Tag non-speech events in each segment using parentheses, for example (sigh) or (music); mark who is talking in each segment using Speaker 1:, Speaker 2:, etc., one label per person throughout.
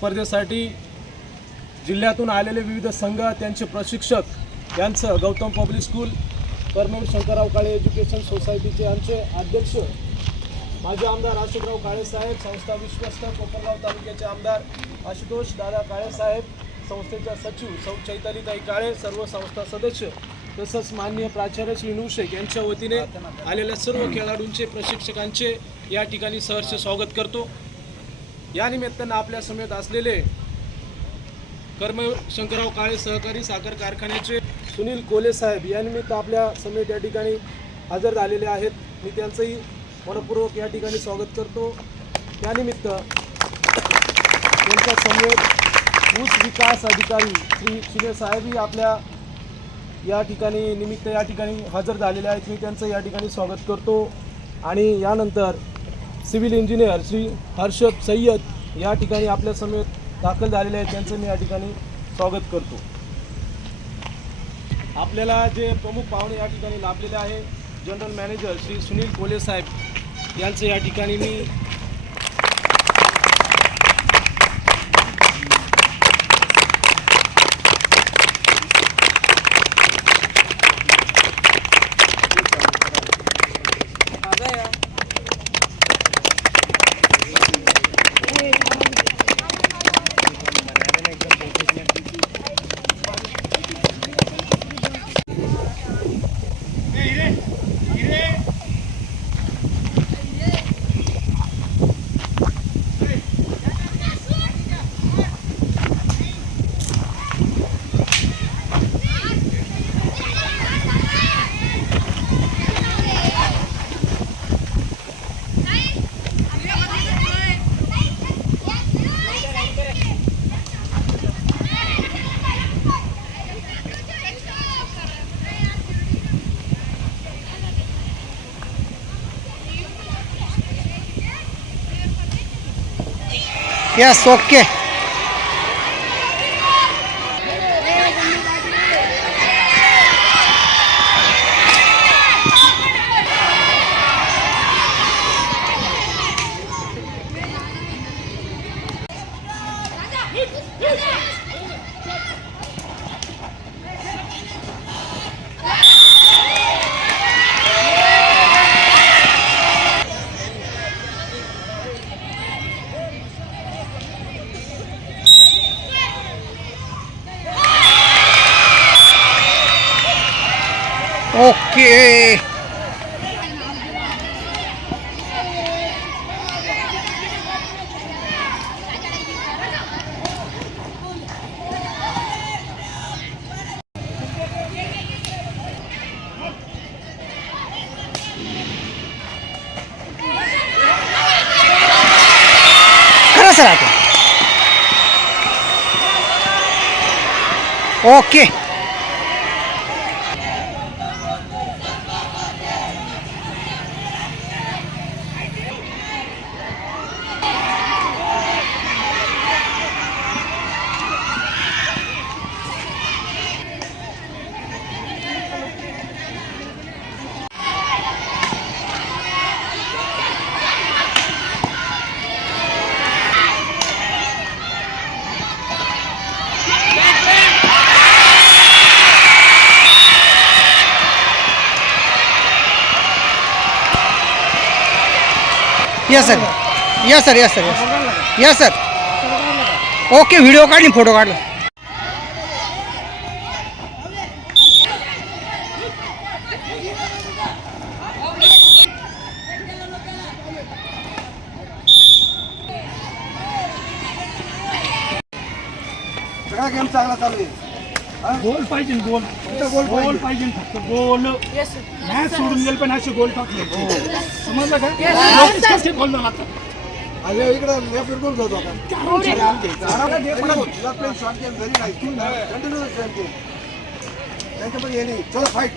Speaker 1: स्पर्धेसाठी जिल्ह्यातून आलेले विविध संघ त्यांचे प्रशिक्षक यांचं Gautam public school Karmaveer Shankarrao Kale education सोसायटीचे यांचे अध्यक्ष माजी आमदार अशोकराव काळेसाहेब संस्था विश्वस्त कोपरगाव तालुक्याचे आमदार आशुतोष दादा काळेसाहेब संस्थेच्या सचिव सौ चैतालीताई काळे सर्व संस्था सदस्य तसंच माननीय प्राचार्य श्री नूशेख यांच्या वतीने आलेल्या सर्व खेळाडूंचे प्रशिक्षकांचे या ठिकाणी सहर्ष स्वागत करतो. या निमित्तानं आपल्या समेत असलेले कर्म शंकरराव काळे सहकारी साखर कारखान्याचे सुनील कोले साहेब या निमित्त आपल्या समेत या ठिकाणी हजर झालेले आहेत. मी त्यांचंही मनपूर्वक या ठिकाणी स्वागत करतो. त्यानिमित्त त्यांच्या समेत ऊस विकास अधिकारी श्री सुनील साहेबही आपल्या या ठिकाणी निमित्त या ठिकाणी हजर झालेले आहेत. मी त्यांचं या ठिकाणी स्वागत करतो. आणि यानंतर सिव्हिल इंजिनियर श्री हर्षद सय्यद या ठिकाणी आपल्या समेत दाखल झालेले आहेत. त्यांचं मी या ठिकाणी स्वागत करतो. आपल्याला जे प्रमुख पाहुणे या ठिकाणी लाभलेले आहे जनरल मॅनेजर श्री सुनील कोले साहेब यांचं या ठिकाणी मी
Speaker 2: Yes, okay. Ok. Yes sir yes sir yes sir yes yes sir okay video काढली फ़ोटो काढला
Speaker 3: सगळा गेम चांगला चालू आहे.
Speaker 4: गोल पाहिजे गोल
Speaker 3: गोल
Speaker 4: गोल पाहिजे. फक्त गोल. मॅच सोडून गेल पण असे गोल टाकले. समजलं का? गोल आता?
Speaker 3: अरे इकडे लेफ्ट गोल आपण. शॉर्ट गेम कंटिन्यू त्यांच्यामध्ये हे नाही. चलो फाईट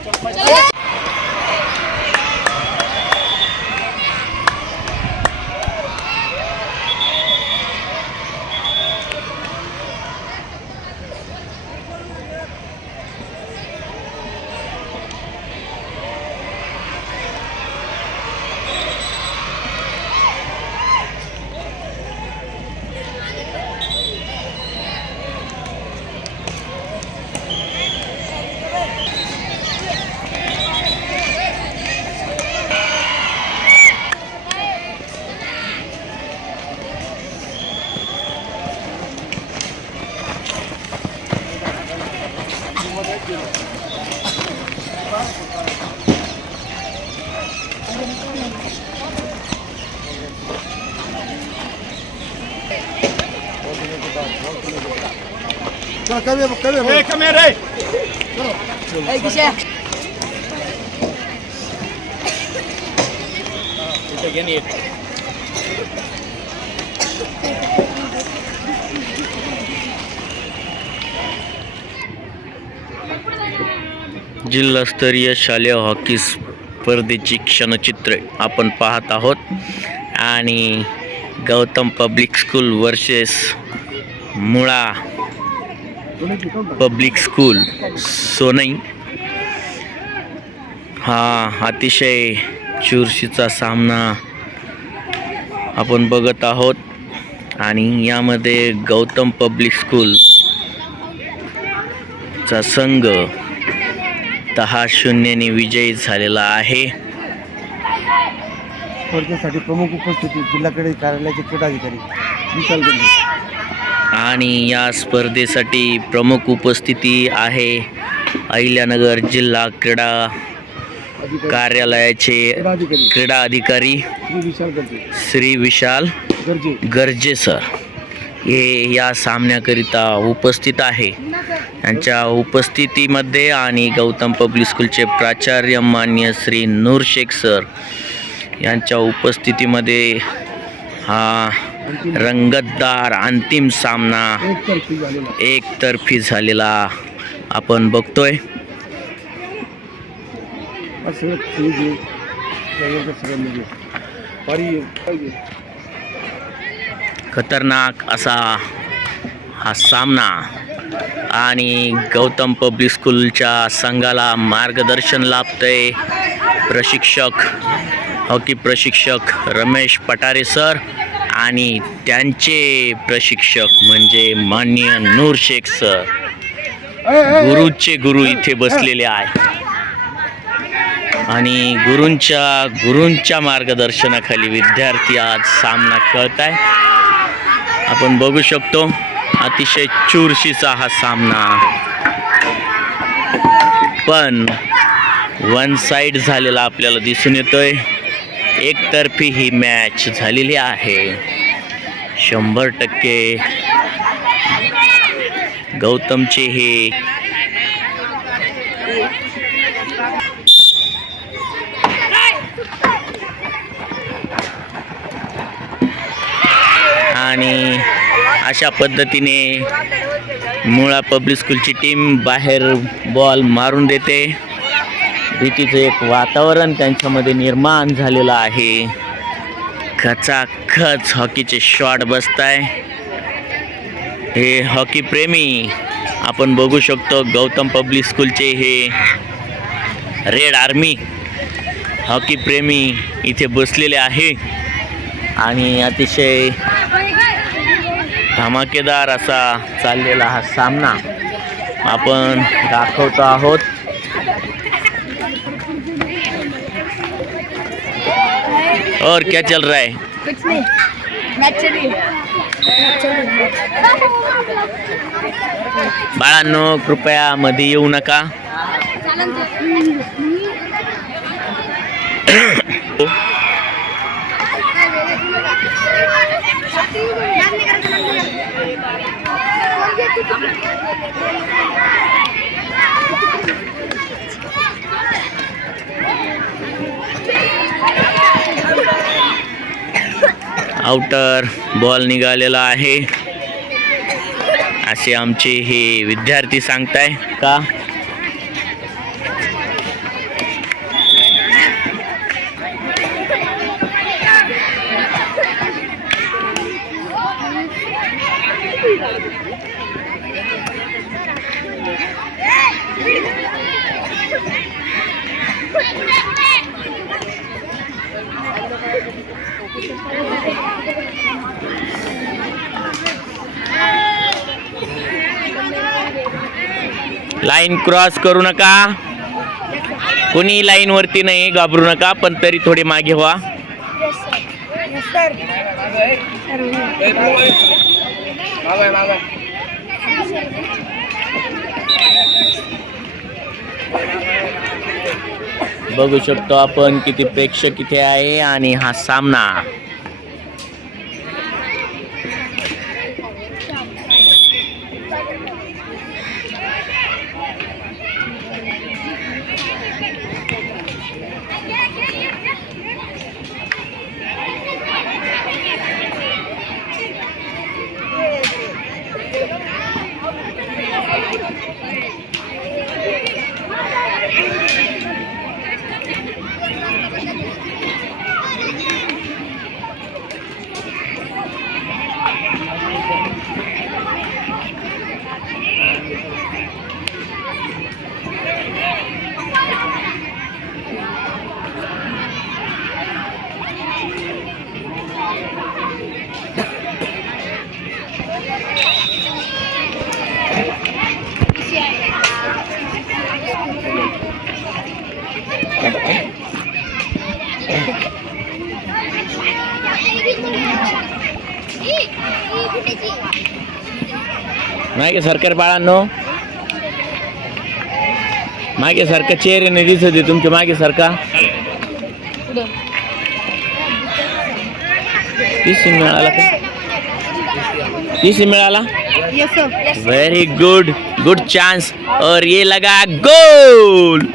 Speaker 3: कमी कमी
Speaker 4: ए, कमी रे
Speaker 5: जिल्हास्तरीय शालेय हॉकी स्पर्धेची क्षणचित्रे आपण पाहत आहोत. आणि Gautam public school versus Mula public school Sonai हा अतिशय चुरशीचा सामना आपण बघत आहोत. आणि यामध्ये गौतम पब्लिक स्कूल चा संघ दहा शून्यने विजयी झालेला आहे.
Speaker 3: स्पर्धेसाठी प्रमुख उपस्थिती जिल्हाकडे कार्यालयाचे क्रीडाधिकारी विशाल गंजे
Speaker 5: आणि या स्पर्धेसाठी प्रमुख उपस्थिती आहे अहिल्यानगर जिल्हा क्रीडा कार्यालयाचे
Speaker 3: क्रीडाधिकारी
Speaker 5: क्रीडा अधिकारी
Speaker 3: श्री विशाल गरजे
Speaker 5: गर्जे सर. हे या सामन्याकरिता उपस्थित आहे. यांच्या उपस्थितीमध्ये आणि गौतम पब्लिक स्कूलचे प्राचार्य मान्य श्री नूर शेख सर यांच्या उपस्थितीमध्ये हा रंगतदार अंतिम सामना.
Speaker 3: एकतर्फी झालेला
Speaker 5: झालेला आपण बघतोय. खतरनाक असा हा सामना. आणि गौतम पब्लिक स्कूलच्या संघाला मार्गदर्शन लाभतंय प्रशिक्षक हॉकी प्रशिक्षक रमेश पटारे सर. आणि त्यांचे प्रशिक्षक म्हणजे मान्य नूर शेख सर गुरुचे गुरु इथे बसलेले आहे. आणि गुरूंच्या गुरूंच्या मार्गदर्शनाखाली विद्यार्थी आज सामना खेळत आहे. आपण बघू शकतो अतिशय चुरशीचा हा सामना. पण वन साईड झालेला आपल्याला दिसून येतोय. एकतर्फी ही मॅच झालेली आहे. शंभर टक्के गौतमचे हे आणि अशा पद्धतीने मुळा पब्लिक स्कूलची टीम बाहेर बॉल मारून देते. भीतीचं एक वातावरण त्यांच्यामध्ये निर्माण झालेलं आहे. खचाखच हॉकीचे शॉट बसत आहे हे हॉकी प्रेमी आपण बघू शकतो गौतम पब्लिक स्कूलचे हे रेड आर्मी हॉकी प्रेमी इथे बसलेले आहे. आणि अतिशय धमाकेदार असा चाललेला हा सामना आपण दाखवतो आहोत. और क्या चल रहा है
Speaker 6: कुछ नहीं
Speaker 5: बाळांनो कृपया मध्ये यू नका आउटर बॉल निघालेला आहे. असे आमचे हे विद्यार्थी सांगताय का? लाईन क्रॉस करू नका. कोणी लाईन वरती नाही घाबरू नका पण तरी थोडे मागे व्हा. बघू शकतो आपण किती प्रेक्षक इथे आहे आणि हा सामना. सरकारपाळांनो मागे सारखा चेहऱ्याने मागे सारखा किसी मिळाला का? किसी मिळाला? वेरी गुड गुड चांस और ये लगा
Speaker 6: goal.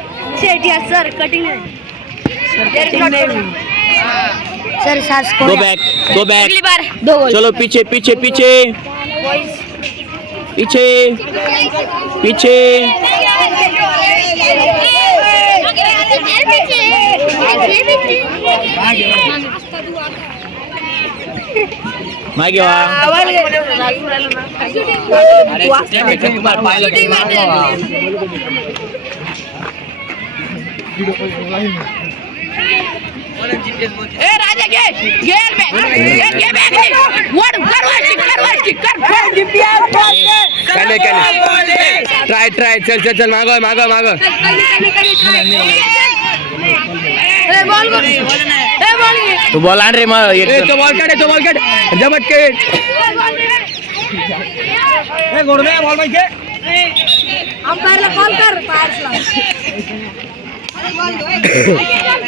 Speaker 6: Sir cutting sir go back go back
Speaker 5: चलो पीछे पीछे पीछे। पीछे पीछे मागे वा
Speaker 7: ए राजा घे घे घे घे बॅग घे. वड कर वरची कर वरची कर.
Speaker 3: ट्राय ट्राय चल चल चल. मागो मागो मागो
Speaker 6: बॉल बॉल
Speaker 5: तू बॉल आण रे मग एक
Speaker 3: तो बॉल काढ तो बॉल काढ. जमत के.
Speaker 6: अंपायरला कॉल कर पार्सला (coughs)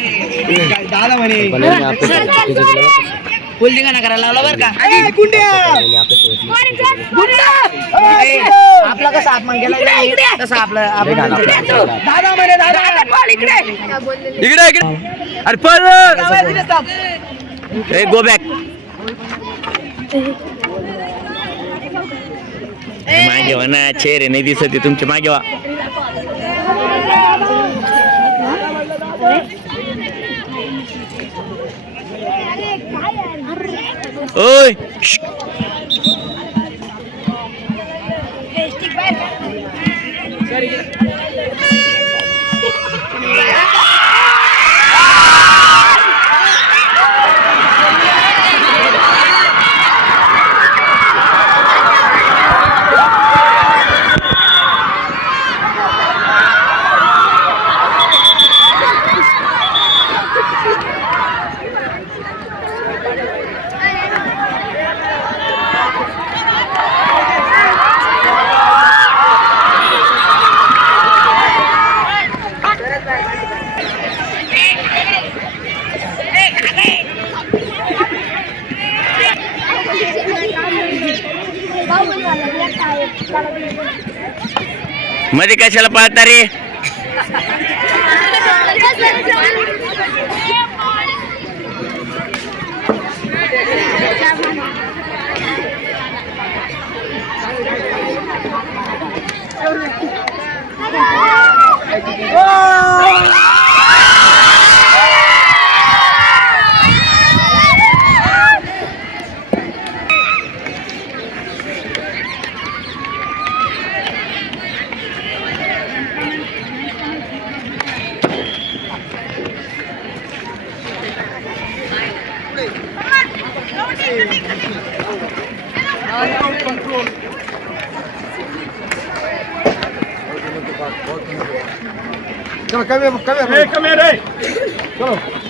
Speaker 7: होल्डिंग ना करायला लावला बरं का
Speaker 2: आपला कसा आत्मा गेला तसा आपलं आपण
Speaker 7: दादा म्हणे दादा इकडे
Speaker 3: इकडे इकडे अरे पळ
Speaker 5: ए गो बॅक मागे वा ना चेहरे नाही दिसत तुमचे मागे वा. 哎，嘘。मध्ये कशाला पळता रे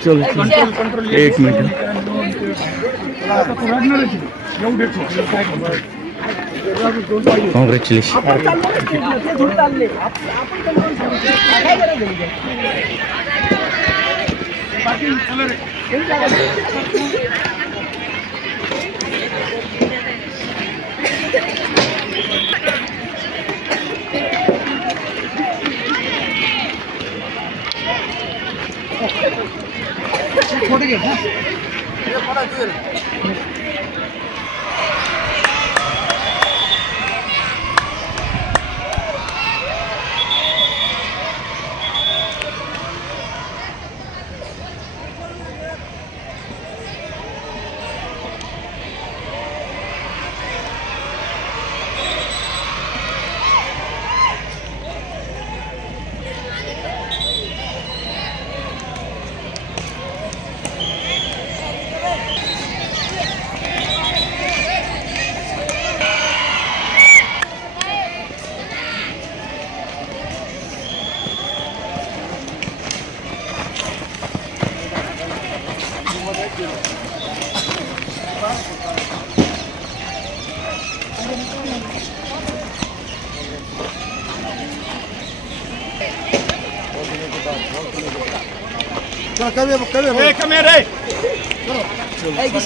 Speaker 5: ચલો એક મિનિટ કોંગ્રેચ્યુલેશન બાકી
Speaker 3: चल कमी कमी
Speaker 4: कमी रे
Speaker 5: एक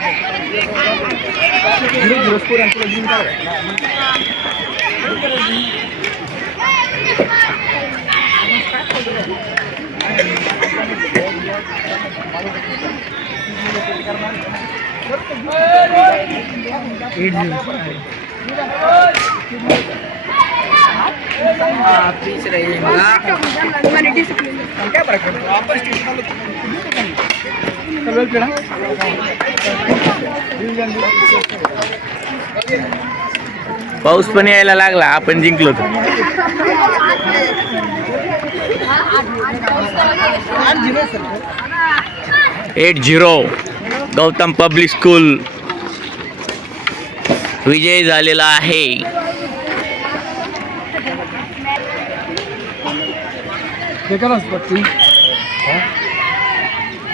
Speaker 5: मिनिट
Speaker 4: येऊ देतो काय करणार?
Speaker 5: कॉंग्रॅच्युलेशन
Speaker 3: चला कमी कमी
Speaker 4: ए, कमी रे
Speaker 5: पाऊस पण यायला लागला आपण जिंकलो तर. Eight zero Gautam public school. विजय झालेला आहे.
Speaker 3: एकालाच पट्टी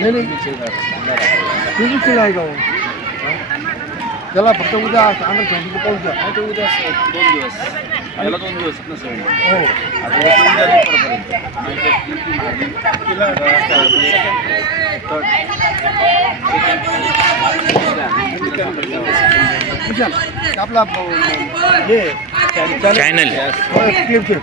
Speaker 3: नाही नाही. तुझी चिड आहे का हो? त्याला फक्त उद्या ट्वेंटी पाऊस द्या नाही उद्या दोन दिवस. याला दोन दिवस हो. विचार. आपला हे
Speaker 4: channel clip clip.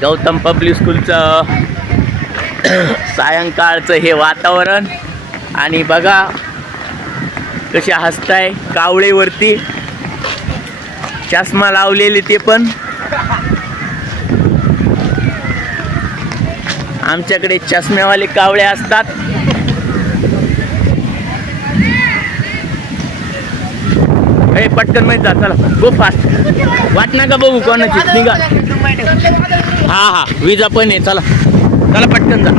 Speaker 5: Gautam public स्कूलचं (coughs) सायंकाळचं हे वातावरण. आणि बघा कसे हसताय कावळेवरती. चष्मा लावलेले ते पण. आमच्याकडे चष्म्यावाले कावळे असतात. हे पटकन माहीत जा चला. गो फास्ट वाट का बघू कोणाची. निघा. हा हा. विजा पण आहे. चला. चला पटकन जा.